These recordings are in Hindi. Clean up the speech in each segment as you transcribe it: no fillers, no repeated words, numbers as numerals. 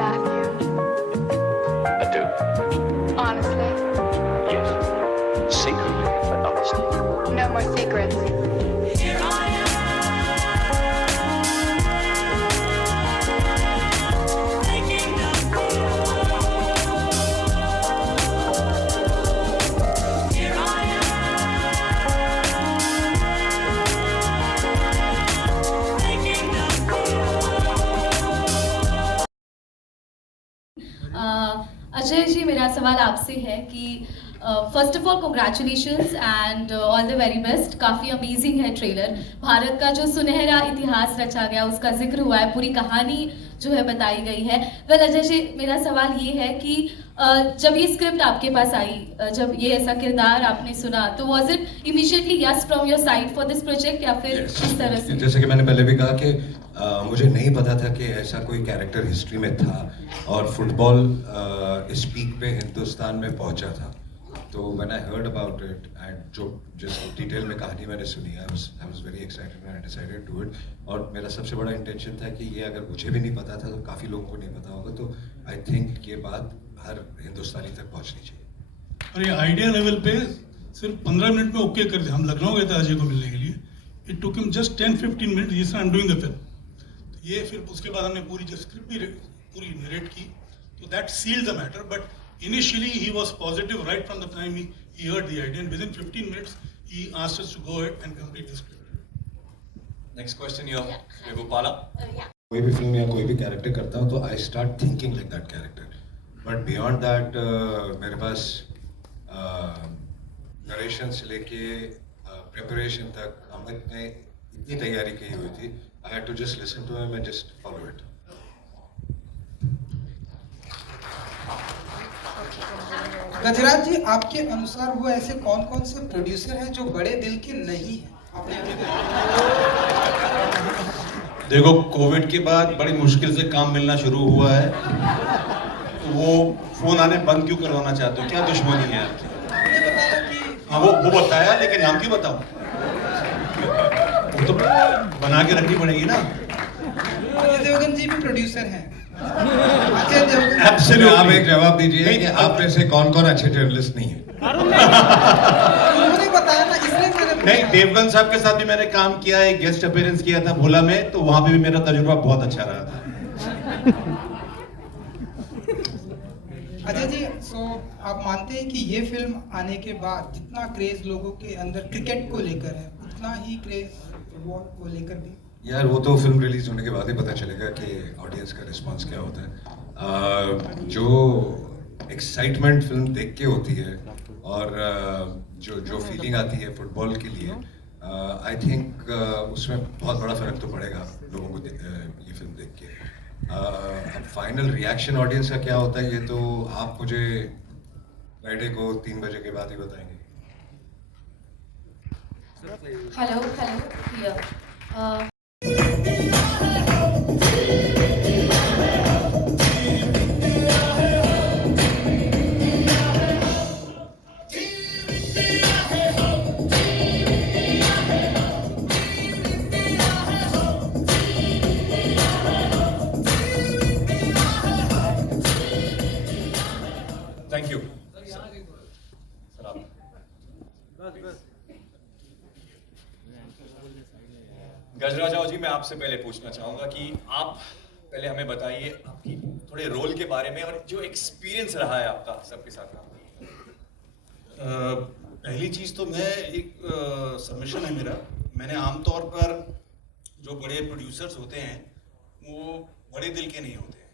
Matthew. I do. Honestly, Yes. Secretly, but honestly. no more secrets. Ajay ji, मेरा सवाल आपसे है कि first of all congratulations and all the very best. काफ़ी अमेजिंग है ट्रेलर। भारत का जो सुनहरा इतिहास रचा गया उसका जिक्र हुआ है, पूरी कहानी जो है बताई गई है। वेल अजय जी, मेरा सवाल ये है कि जब ये स्क्रिप्ट आपके पास आई, जब ये ऐसा किरदार आपने सुना, तो was it immediately yes from your side for this project या फिर किस तरह से? जैसे कि मैंने पहले भी कहा कि मुझे नहीं पता था कि ऐसा कोई कैरेक्टर हिस्ट्री में था और फुटबॉल इस पीक पे हिंदुस्तान में पहुंचा था। तो when I heard about it and जो जिस डिटेल में कहानी मैंने सुनी, I was very excited and I decided to it. और मेरा सबसे बड़ा इंटेंशन था कि ये अगर मुझे भी नहीं पता था तो काफ़ी लोगों को नहीं पता होगा, तो आई थिंक ये बात हर हिंदुस्तानी तक पहुंचनी चाहिए। और ये आइडिया लेवल पे सिर्फ 15 मिनट में ओके कर दिया। हम लखनऊ गए थे अजय को मिलने के लिए। It took him just 10-15 minute, जिस I am doing the film. तो ये फिर उसके बाद हमने पूरी जो स्क्रिप्ट भी पूरी नरेट की, तो that sealed the matter. But initially he was positive right from the time he heard the idea, and within 15 minutes he asked us to go ahead and complete the script. Next question, you Vipala. कोई भी फिल्म या कोई भी कैरेक्टर करता हूँ तो I start thinking like that character, but beyond that मेरे पास नरेशन से लेके प्रिपरेशन तक अमित ने इतनी तैयारी की हुई थी। I had to just listen to him and just follow it. Gajraj ji, आपके अनुसार वो ऐसे कौन कौन से प्रोड्यूसर हैं जो बड़े दिल के नहीं हैं? देखो, कोविड के बाद बड़ी मुश्किल से काम मिलना शुरू हुआ है, तो वो फोन आने बंद क्यों करवाना चाहते हो? क्या दुश्मनी है आपकी? आपने बताया कि हाँ, वो बताया, लेकिन नाम क्यों बताऊं? वो तो बना के रखनी पड़ेगी ना। अजय देवगन जी भी प्रोड्यूसर हैं। अजय देवगन Absolutely. आप एक जवाब दीजिए कि आप में से कौन कौन अच्छे जर्नलिस्ट नहीं है? उन्होंने बताया ना, इसलिए मैंने नहीं, देवगन साहब के साथ भी मैंने काम किया, एक गेस्ट अपीयरेंस किया था भोला में, तो वहां पे भी मेरा तजुर्बा बहुत अच्छा रहा था। अजय जी, सो आप मानते हैं कि ये फिल्म आने के बाद जितना क्रेज लोगों के अंदर क्रिकेट को लेकर है, उतना ही क्रेज फुटबॉल को लेकर भी? यार वो तो फिल्म रिलीज होने के बाद ही पता चलेगा कि ऑडियंस का रिस्पांस क्या होता है। जो एक्साइटमेंट फिल्म देख के होती है और जो फीलिंग आती है फुटबॉल के लिए, आई थिंक उसमें बहुत बड़ा फर्क तो पड़ेगा लोगों को ये फिल्म देख के। अब फाइनल रिएक्शन ऑडियंस का क्या होता है ये तो आप मुझे फ्राइडे को 3 बजे के बाद ही बताएंगे। Hello here. Thank you. Gajraj ji, मैं आपसे पहले पूछना चाहूंगा कि आप पहले हमें बताइए आपकी थोड़े रोल के बारे में और जो एक्सपीरियंस रहा है आपका सबके साथ काम करने। पहली चीज तो मैं एक सबमिशन है मेरा। मैंने आमतौर पर जो बड़े प्रोड्यूसर्स होते हैं वो बड़े दिल के नहीं होते हैं।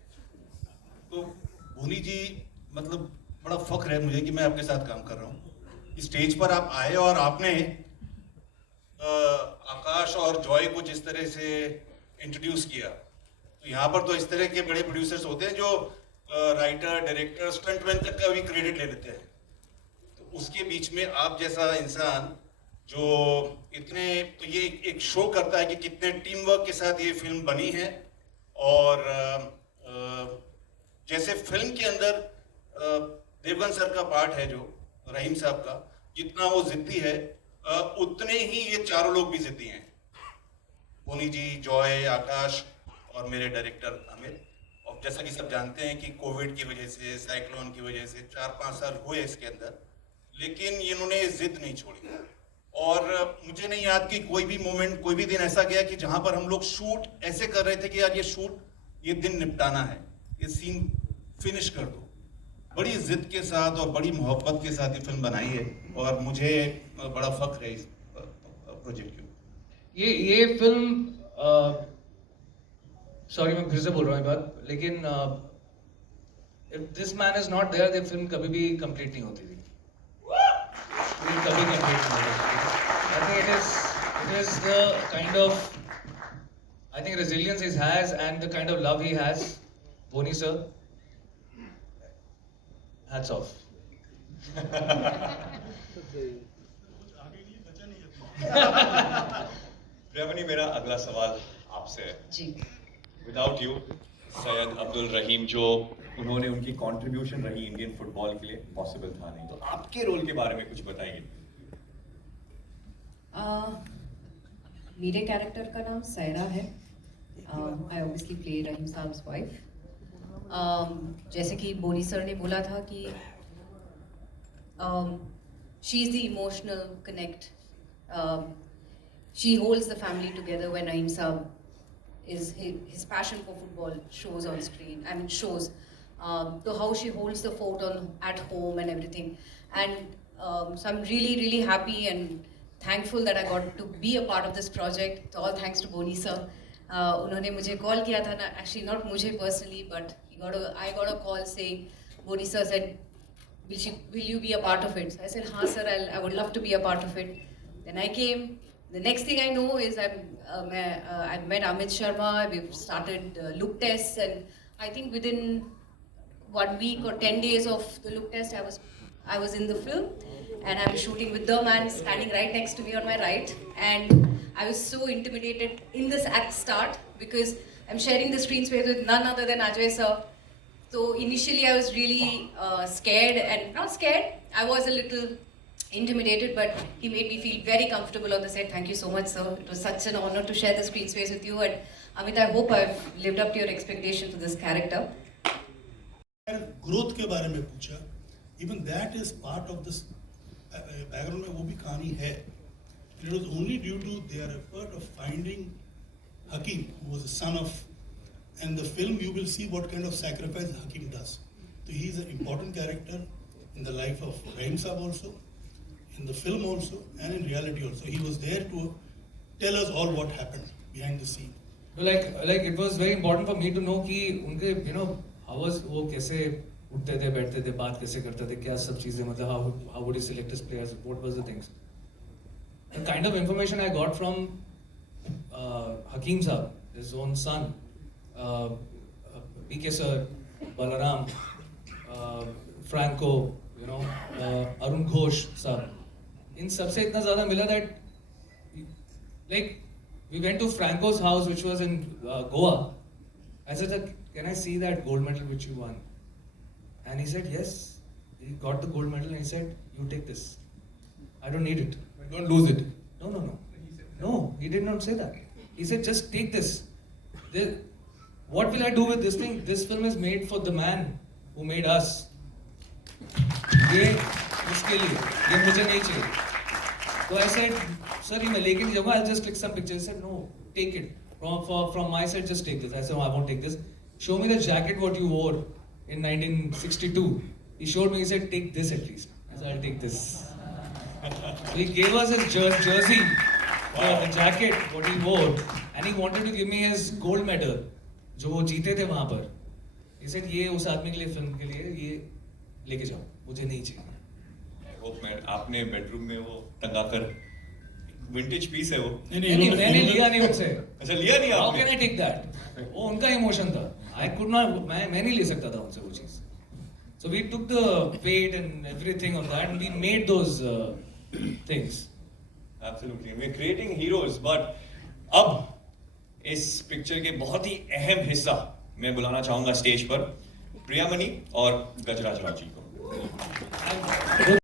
तो भोनी जी, मतलब बड़ा फख्र है मुझे कि मैं आपके साथ काम कर रहा हूँ। स्टेज पर आप आए और आपने आकाश और जॉय को जिस तरह से इंट्रोड्यूस किया, तो यहाँ पर तो इस तरह के बड़े प्रोड्यूसर्स होते हैं जो राइटर, डायरेक्टर, स्टंटमैन तक का भी क्रेडिट ले लेते हैं। तो उसके बीच में आप जैसा इंसान जो इतने, तो ये एक शो करता है कि कितने टीम वर्क के साथ ये फिल्म बनी है। और जैसे फिल्म के अंदर देवगन सर का पार्ट है, जो रहीम साहब का, जितना वो जिद्दी है उतने ही ये चारों लोग भी जिद्दी हैं। भोनी जी, जॉय, आकाश और मेरे डायरेक्टर अमित। और जैसा कि सब जानते हैं कि कोविड की वजह से, साइक्लोन की वजह से 4-5 साल हुए इसके अंदर, लेकिन इन्होंने जिद नहीं छोड़ी। और मुझे नहीं याद कि कोई भी मोमेंट, कोई भी दिन ऐसा गया कि जहां पर हम लोग शूट ऐसे कर रहे थे कि यार ये दिन निपटाना है, ये सीन फिनिश कर दो। बड़ी जिद के साथ और बड़ी मोहब्बत के साथ ये फिल्म बनाई है और मुझे बड़ा फख्र है इस प्रोजेक्ट के ऊपर। ये फिल्म सॉरी मैं फिर से बोल रहा हूँ ये बात, लेकिन if this man is not there, ये फिल्म कभी भी कंप्लीट नहीं होती थी, कभी कंप्लीट नहीं होती। I think it is the kind of, I think, resilience he has and the kind of love he has. Boni sir, hats off. Priyamani, मेरा अगला सवाल आपसे है। जी, विदाउट यू सैयद अब्दुल रहीम जो उन्होंने उनकी कंट्रीब्यूशन रही इंडियन फुटबॉल के लिए पॉसिबल था नहीं, तो आपके रोल के बारे में कुछ बताइए। मेरे कैरेक्टर का नाम सैरा है। आई ऑब्वियसली प्ले रहीम साहब वाइफ। जैसे कि बोनी सर ने बोला था कि she is the emotional connect, she holds the family together when Rahim साहब is his passion for football shows on screen. I mean shows. So how she holds the fort at home and everything. And so I'm really happy and thankful that I got to be a part of this project. So all thanks to Boni sir. उन्होंने मुझे कॉल किया था ना, actually not मुझे personally, but I got a call saying, Boni sir said, will you be a part of it? So I said, हाँ sir, I would love to be a part of it. Then I came. The next thing I know is I've met Amit Sharma. We've started look tests, and I think within 1 week or 10 days of the look test, I was in the film, and I'm shooting with the man standing right next to me on my right, and I was so intimidated in this at start because I'm sharing the screen space with none other than Ajay sir. So initially I was really scared, and not scared. I was a little intimidated, but he made me feel very comfortable on the set. Thank you so much, sir. It was such an honor to share the screen space with you. And Amit, I hope I've lived up to your expectation for this character. Growth के बारे में पूछा, even that is part of this background में वो भी कहानी है। It was only due to their effort of finding Hakim, who was the son of, and the film you will see what kind of sacrifice Hakim does. So he is an important character in the life of Rahim Saab also, in the film also, and in reality also. He was there to tell us all what happened behind the scene. Like it was very important for me to know कि उनके hours वो कैसे उठते थे, बैठते थे, बात कैसे करते थे, क्या सब चीजें, मतलब how would he select his players, what was the things. The kind of information I got from Hakim Saab, his own son, PK sir, Balaram, Franco, Arun Ghosh Saab, इन सबसे इतना ज़्यादा मिला that like we went to Franco's house which was in Goa. I said, can I see that gold medal which you won? And he said yes. He got the gold medal and he said, you take this. I don't need it. Don't lose it. No, he did not say that. He said just take this. What will I do with this thing? This film is made for the man who made us. ये इसके लिए, ये मुझे नहीं चाहिए। So I said, sir, ये मैं लेके नहीं जाऊँगा, I'll just click some pictures. He said, no, take it. From my side, just take this. I said, no, I won't take this. Show me the jacket what you wore in 1962. He showed me, he said, take this at least. I said, I'll take this. So he gave us his jersey, the jacket, what he wore, and he wanted to give me his gold medal, जो वो जीते थे वहाँ पर. He said, ये उस आदमी के लिए, फिल्म के लिए, ये लेके जाओ, मुझे नहीं चाहिए। I hope मैं आपने बेडरूम में वो टंगा कर, विंटेज पीस है वो। नहीं, मैंने लिया नहीं उनसे। अच्छा, लिया नहीं How आपने? can I take that? वो उनका इमोशन था। I could not, मैं नहीं ले सकता था उनसे वो चीज। So we took the weight and everything of that and we made those things. Absolutely, we're creating heroes, but अब इस पिक्चर के बहुत ही अहम हिस्सा मैं बुलाना चाहूंगा स्टेज पर प्रियामणि और गजराज राव जी को।